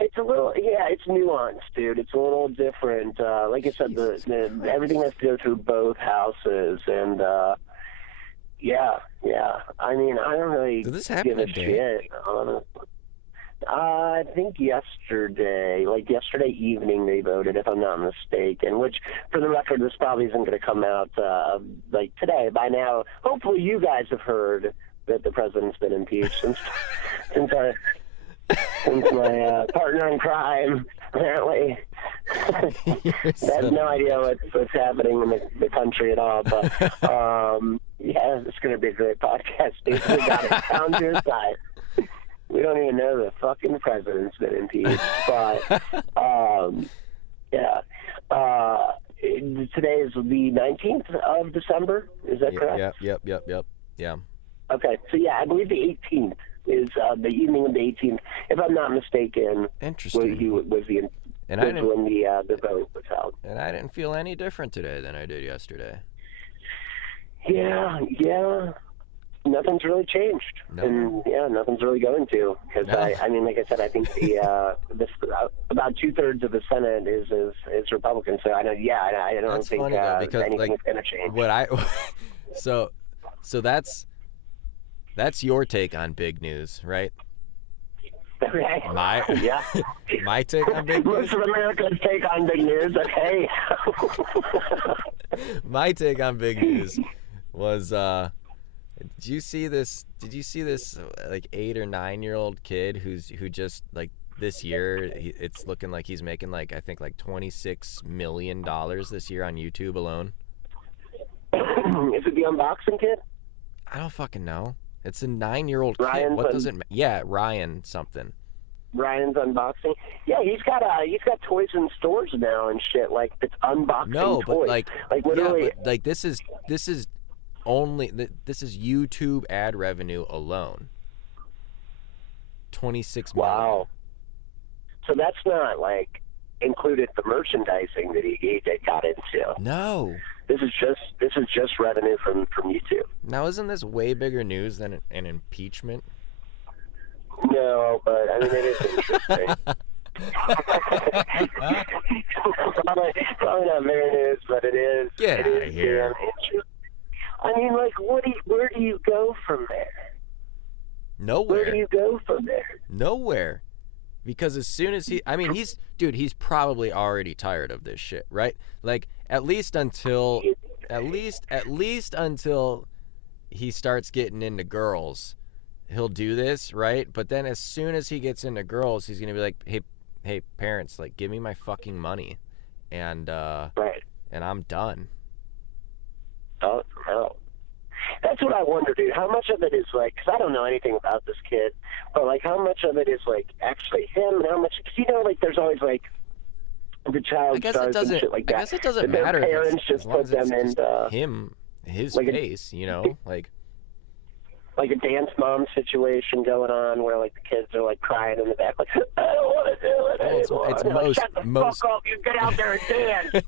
It's a little, it's nuanced, dude. It's a little different. Like I said, everything has to go through both houses, and I mean, I don't really Did this happen give a shit. I think yesterday evening they voted, if I'm not mistaken, which, for the record, this probably isn't going to come out like today. By now, hopefully you guys have heard that the president's been impeached since my partner in crime, apparently, has no idea what's happening in the country at all. But, it's going to be a great podcast, dude. We got it down to your side. We don't even know the fucking president's been impeached. But, today is the 19th of December. Is that correct? Yep. Yeah. Okay, so I believe the 18th is the evening of the 18th, if I'm not mistaken. Interesting. when the vote was held. And I didn't feel any different today than I did yesterday. Yeah. nothing's really changed, and nothing's really going to. Because I mean, like I said, I think about 2/3 of the Senate is Republican. So I don't That's think funny, though, because, anything's going to change. So that's your take on big news, right? Okay. My take on big news. Most of America's take on big news. Okay. My take on big news was did you see this like 8 or 9-year-old kid who just like this year it's looking like he's making like I think like $26 million this year on YouTube alone? Is it the unboxing kid? I don't fucking know. It's a 9-year-old kid. Ryan's What does it? Yeah, Ryan something. Ryan's unboxing. Yeah, he's got toys in stores now and shit. Like it's unboxing No, toys. but like literally. Yeah, but like this is YouTube ad revenue alone. 26 million. Wow. So that's not like included the merchandising that he got into. No. This is just revenue from YouTube. Now, isn't this way bigger news than an impeachment? No, but I mean it is interesting. probably not very news, but it is. Get out of here. I mean, like, where do you go from there? Nowhere. Where do you go from there? Nowhere. Because as soon as he's probably already tired of this shit, right? Like at least until he starts getting into girls, he'll do this, right? But then as soon as he gets into girls, he's gonna be like, hey parents, like give me my fucking money, and right, and I'm done. Oh no. That's what I wonder, dude. How much of it is like, because I don't know anything about this kid, but like how much of it is like actually him, and how much, because you know, like there's always like the child stars and shit like that. I guess it doesn't matter. Their parents just put them in his like face, you know, like a dance mom situation going on where like the kids are like crying in the back, like I don't want to do it anymore. It's shut the fuck up! You get out there and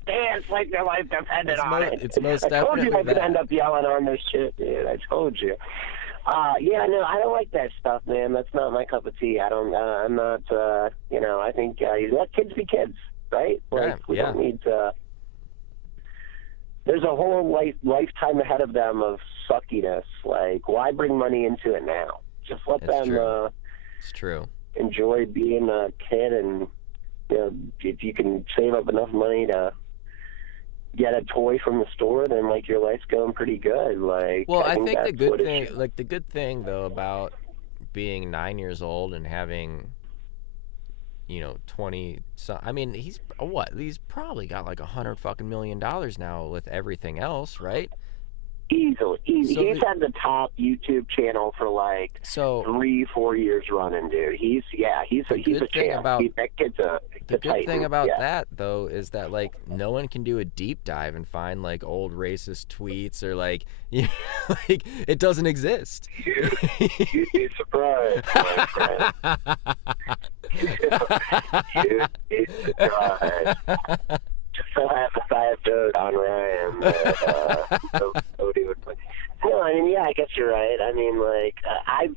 dance like their life depended on it. It's most I told you definitely I could end up yelling on this shit, dude. I told you. Yeah, no, I don't like that stuff, man. That's not my cup of tea. I'm not. I think you let kids be kids, right? Like we don't need to. There's a whole lifetime ahead of them of suckiness. Like, why bring money into it now? Just let them. It's true. Enjoy being a kid, and if you can save up enough money to get a toy from the store, then like your life's going pretty good. Like, well, I think the good thing though about being 9 years old and having 20. So I mean, he's probably got like $100 million now with everything else, right? Easily. So he's had the top YouTube channel for like 3-4 years running, dude. He's a champ. That kid's a the good thing about that though is that like no one can do a deep dive and find like old racist tweets or like like it doesn't exist. You'd be surprised, my friend. You'd be surprised. So I have a side note on Ryan that Cody would put. No, I mean, yeah, I guess you're right. I mean, like, I'm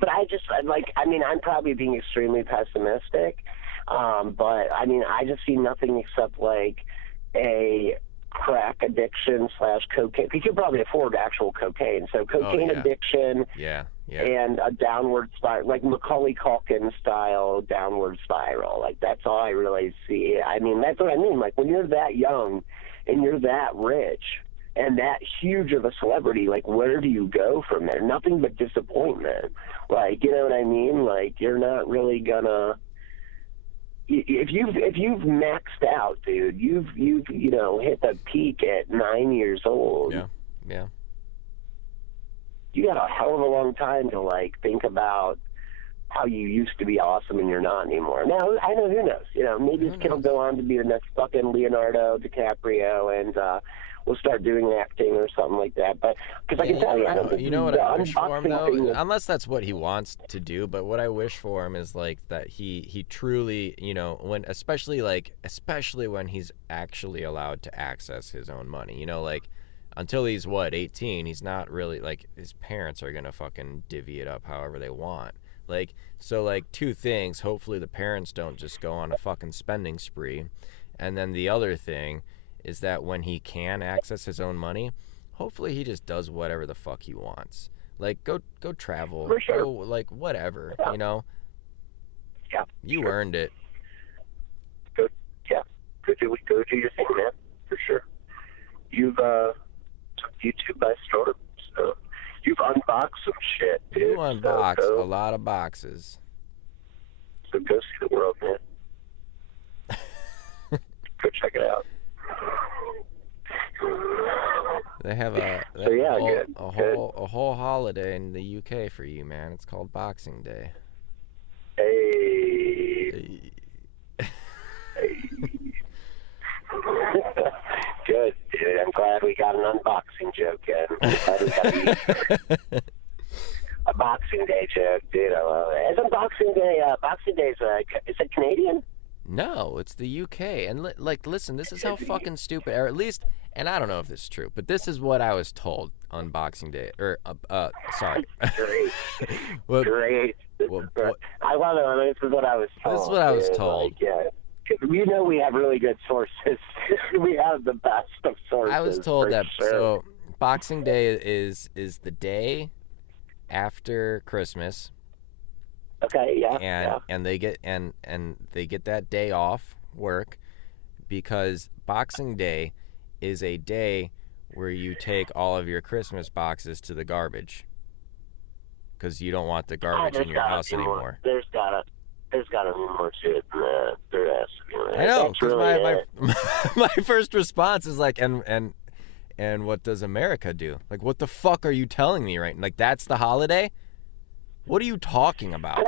probably being extremely pessimistic, but I mean, I just see nothing except like a crack addiction / cocaine. You could probably afford actual cocaine, so cocaine addiction. Yeah. And a downward spiral, like Macaulay Culkin style downward spiral. Like that's all I really see. I mean, that's what I mean. Like when you're that young and you're that rich and that huge of a celebrity, like where do you go from there? Nothing but disappointment. Like, you know what I mean? Like you're not really gonna. If you've maxed out, dude, you've hit the peak at 9 years old. Yeah. You got a hell of a long time to like think about how you used to be awesome and you're not anymore. Now I know, who knows? Maybe this kid will go on to be the next fucking Leonardo DiCaprio and we'll start doing acting or something like that. But because I can tell you, I don't think what I wish for him though, unless that's what he wants to do. But what I wish for him is like that he truly, when especially when he's actually allowed to access his own money. until he's, what, 18, he's not really, like, his parents are gonna fucking divvy it up however they want. Like, so, like, two things. Hopefully the parents don't just go on a fucking spending spree. And then the other thing is that when he can access his own money, hopefully he just does whatever the fuck he wants. Like, go travel. For sure. Go, like, whatever, Yeah. you know? Yeah. You sure. earned it. Go do your thing, man. For sure. You've took YouTube by storm, so you've unboxed some shit, dude. You unboxed so a lot of boxes. So go see the world, man. Go check it out. They have a whole holiday in the UK for you, man. It's called Boxing Day. Hey. Good, dude. I'm glad we got an unboxing joke in. I'm glad we got a Boxing Day joke, dude. I love it. Isn't Boxing Day, is it Canadian? No, it's the UK. And listen, this is how fucking stupid, or at least, and I don't know if this is true, but this is what I was told on Boxing Day, or sorry. Great. Great. What? I love it. This is what I was told. This is what I was told. Like, yeah. We know we have really good sources. We have the best of sources. I was told that. Sure. So Boxing Day is the day after Christmas. Okay. Yeah. And they get they get that day off work because Boxing Day is a day where you take all of your Christmas boxes to the garbage because you don't want the garbage in your house anymore. There's gotta be more to it than that. There has to be. I know, because really my first response is like, and what does America do? Like, what the fuck are you telling me right now? Like, that's the holiday? What are you talking about?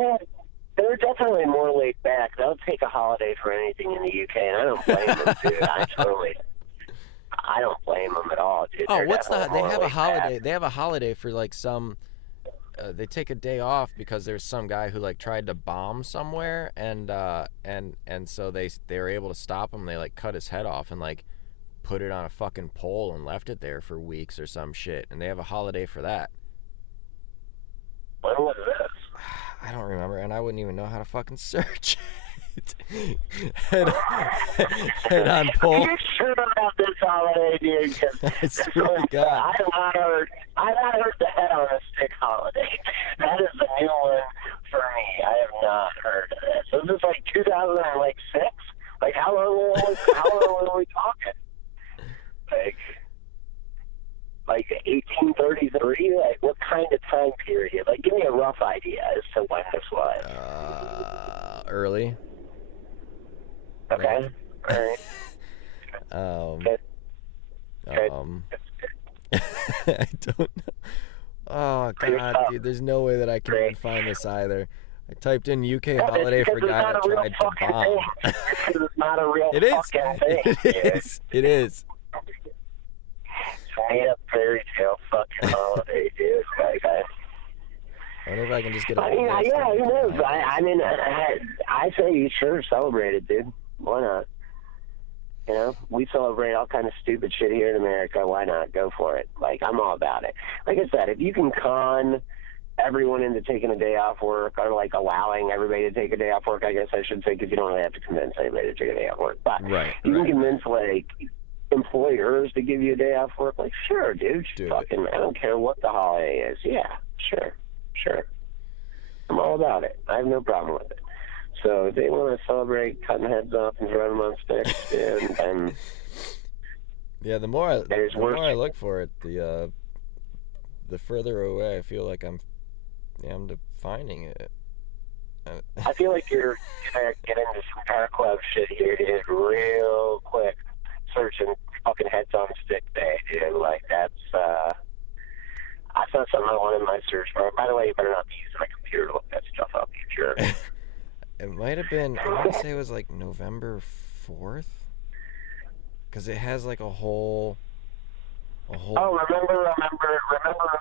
They're definitely more laid back. They'll take a holiday for anything in the UK, and I don't blame them, dude. I don't blame them at all, dude. Oh, They're what's the? They have a holiday. Back. They have a holiday for like some. They take a day off because there's some guy who like tried to bomb somewhere, and so they were able to stop him. They like cut his head off and like put it on a fucking pole and left it there for weeks or some shit. And they have a holiday for that. When was this? I don't remember, and I wouldn't even know how to fucking search it. head on pole. Are you sure about this holiday, dude? I swear to God. I have not heard the head on a stick holiday. That is a new one for me. I have not heard of this. So this is like 2006? Like how long were we talking? Like 1833? Like what kind of time period? Like give me a rough idea as to when this was. Early. Okay. All right. I don't know. Oh God, dude, there's no way that I can even find this either. I typed in UK holiday for guy that tried to bomb. This is not a real fucking thing. It is. Made up fairy tale fucking holiday, dude. Like, I wonder if I can just get a yeah, who knows? I say you sure celebrate it, dude. Why not? You know, we celebrate all kind of stupid shit here in America. Why not? Go for it. Like, I'm all about it. Like I said, if you can con everyone into taking a day off work or, like, allowing everybody to take a day off work, I guess I should say, because you don't really have to convince anybody to take a day off work. But you can convince, like, employers to give you a day off work. Like, sure, dude. Fucking, I don't care what the holiday is. Yeah, sure. I'm all about it. I have no problem with it. So if they want to celebrate cutting heads off and throwing them on sticks, dude, and yeah, the more I look for it, the further away I feel like I'm defining it. I feel like you're gonna get into some dark web shit here, dude, real quick. Searching fucking heads on stick day, dude. Like that's not something I want in my search bar. By the way, you better not be using my computer to look that stuff up, you jerk. It might have been, I want to say it was like November 4th, because it has like a whole. Oh, remember.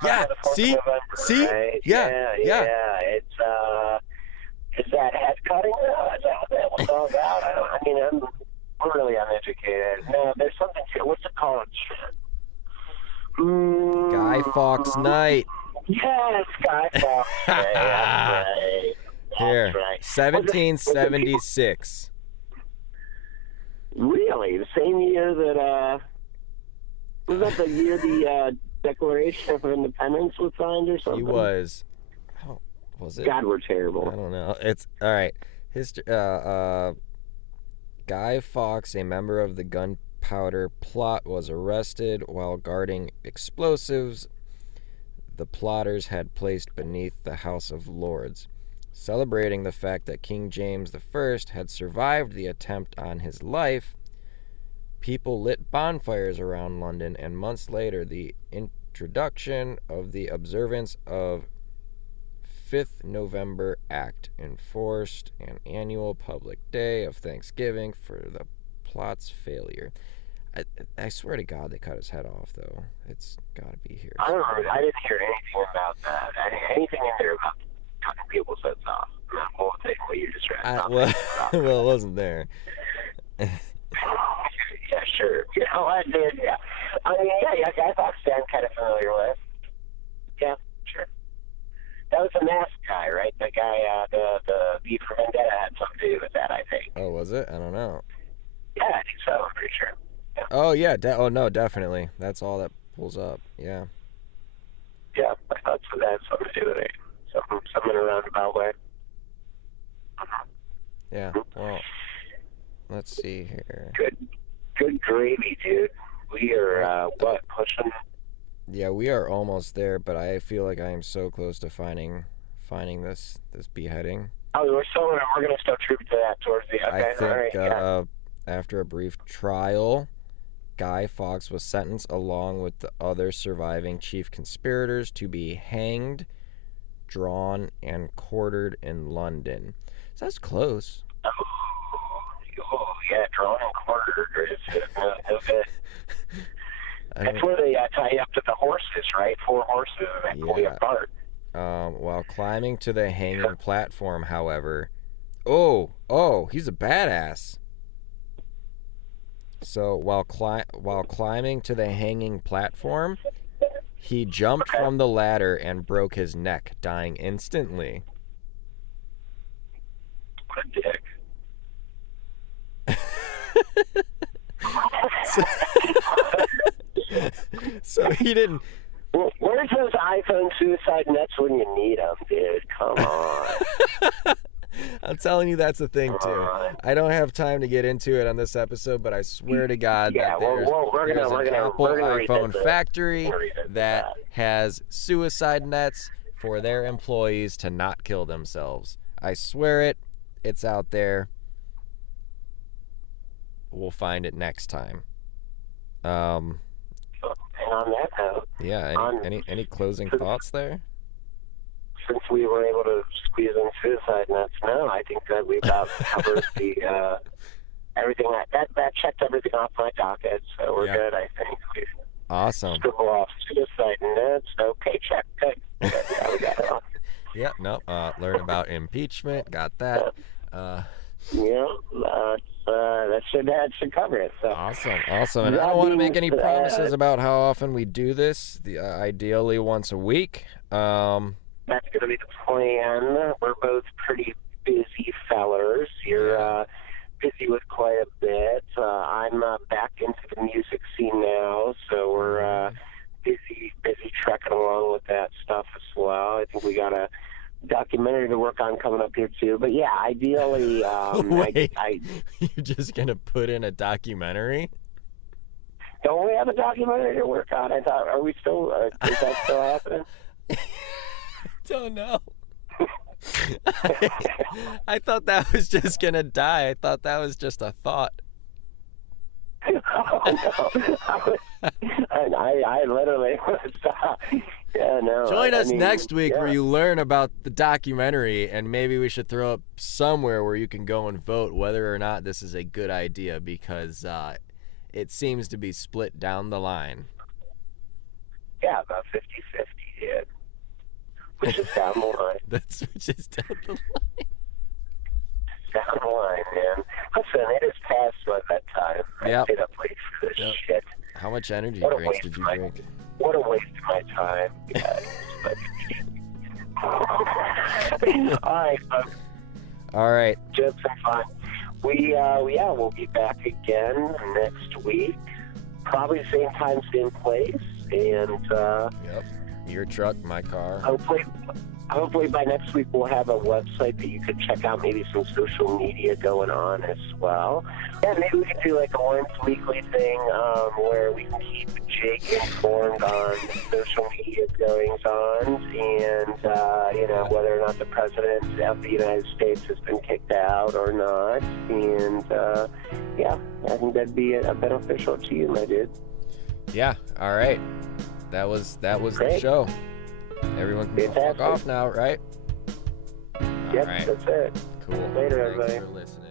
Yeah. The 4th See. of November, See. right? Yeah. It's is that head cutting? Is that what that was all about? I'm really uneducated. No, there's something to it. What's it called? Guy Fawkes Night. Yes, Guy Fawkes Night. That's right. Here, That's right. 1776. Really? The same year that, was that the year the Declaration of Independence was signed or something? He was. Oh, was it? God, we're terrible. I don't know. It's all right. History. Guy Fawkes, a member of the gunpowder plot, was arrested while guarding explosives the plotters had placed beneath the House of Lords. Celebrating the fact that King James I had survived the attempt on his life, people lit bonfires around London, and months later, the introduction of the observance of 5th November Act enforced an annual public day of Thanksgiving for the plot's failure. I swear to God they cut his head off, though. It's got to be here. I didn't hear anything about that. Anything in there about cutting people's heads off. That whole thing what you just read. Well, it wasn't there. Yeah, sure. You know, I did, yeah. I mean, yeah, Guy Fawkes I'm kind of familiar with. Yeah, sure. That was the mask guy, right? The guy, the V for Vendetta had something to do with that, I think. Oh, was it? I don't know. Yeah, I think so. I'm pretty sure. Yeah. Oh, yeah. Oh, no, definitely. That's all that pulls up. Yeah. Yeah, I thought so. That had something to do with it. Something in a roundabout way. Yeah, well, let's see here. Good gravy, dude. We are, pushing? Yeah, we are almost there, but I feel like I am so close to finding this beheading. Oh, we're going to still troop to that towards the, okay, I think, all right, yeah. After a brief trial, Guy Fawkes was sentenced along with the other surviving chief conspirators to be hanged, drawn, and quartered in London. So that's close. Oh yeah, drawn and quartered is no good. That's where they tie you up to the horses, right? 4 horses, and they pull you apart. While climbing to the hanging platform, however, he's a badass. So while climbing to the hanging platform, he jumped from the ladder and broke his neck, dying instantly. What a dick. So he didn't. Well, where's those iPhone suicide nets when you need them, dude? Come on. I'm telling you, that's the thing too. I don't have time to get into it on this episode, but I swear to God that there's an Apple iPhone factory that has suicide nets for their employees to not kill themselves. I swear it. It's out there. We'll find it next time. And on that note, yeah. Any closing thoughts there? Since we were able to squeeze in suicide nets, no, I think that we about covered the everything that checked everything off my docket, so we're good. I think we awesome. Scribble off suicide nets. Okay, check. Good. Yeah, we got it all. Yeah. No. Learn about impeachment. Got that. Yeah. That should cover it. So. Awesome. And I don't want to make any promises about how often we do this. Ideally once a week. That's going to be the plan. We're both pretty busy fellers. You're busy with quite a bit. I'm back into the music scene now, so we're busy trekking along with that stuff as well. I think we got a documentary to work on coming up here too. But yeah, ideally, wait, you're just gonna put in a documentary? Don't we have a documentary to work on? I thought, are we still? Is that still happening? Don't know. I thought that was just gonna die. I thought that was just a thought. Oh no! I literally stopped. Yeah, no. Join us next week where you learn about the documentary, and maybe we should throw up somewhere where you can go and vote whether or not this is a good idea, because it seems to be split down the line. Yeah, about 50-50, dude. Which is down the line. Which is down the line. Down the line, man. Listen, it is past my bedtime. I stayed up late for this shit. How much energy drinks did you drink? what a waste of my time, guys. All right, folks. All right. Jokes are fun. We'll be back again next week. Probably same time, same place. And Yep. Your truck, my car. Hopefully by next week we'll have a website that you could check out, maybe some social media going on as well. Yeah, maybe we could do like a once weekly thing where we can keep Jake informed on social media goings on and, whether or not the president of the United States has been kicked out or not. And, I think that'd be beneficial to you, my dude. Yeah, all right. That was the show. Everyone can fuck off now, right? Yep, all right. That's it. Cool. Later, Thanks everybody. for listening.